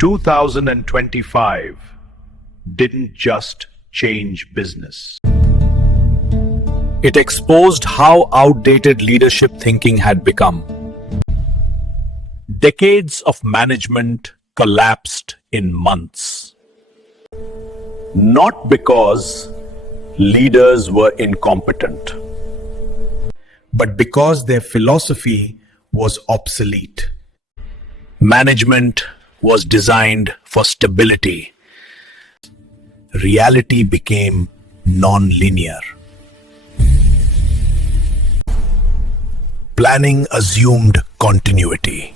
2025 didn't just change business. It exposed how outdated leadership thinking had become. Decades of management collapsed in months. Not because leaders were incompetent, but because their philosophy was obsolete. Management was designed for stability. Reality became non-linear. Planning assumed continuity.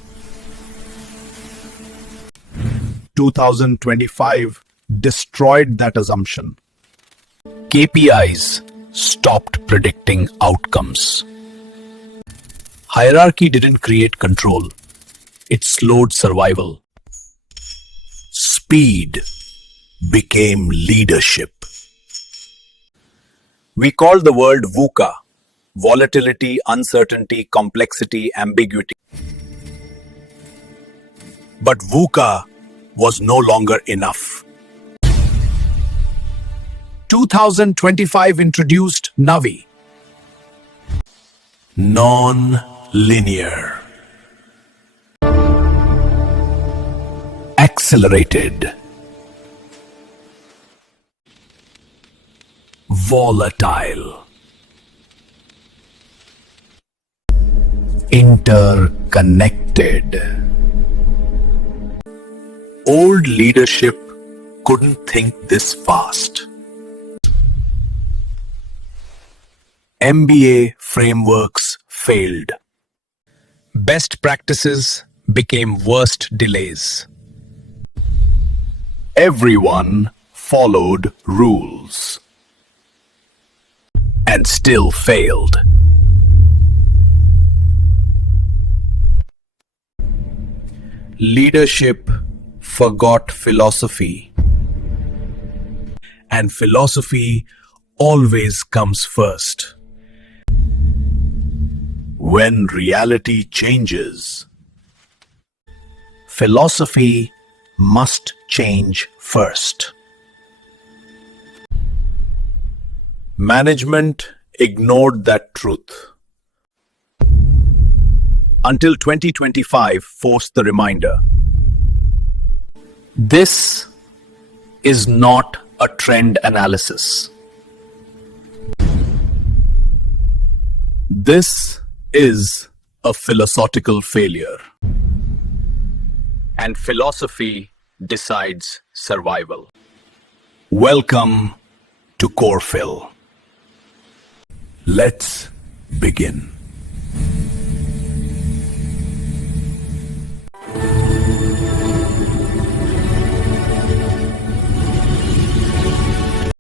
2025 destroyed that assumption. KPIs stopped predicting outcomes. Hierarchy didn't create control. It slowed survival. Speed became leadership. We called the word VUCA: volatility, uncertainty, complexity, ambiguity. But VUCA was no longer enough. 2025 introduced NAVI: non-linear, accelerated, volatile, interconnected. Old leadership couldn't think this fast. MBA frameworks failed. Best practices became worst delays. Everyone followed rules and still failed. Leadership forgot philosophy, and philosophy always comes first. When reality changes, philosophy must change first. Management ignored that truth until 2025 forced the reminder. This is not a trend analysis. This is a philosophical failure. And philosophy decides survival. Welcome to CorPhil. Let's begin.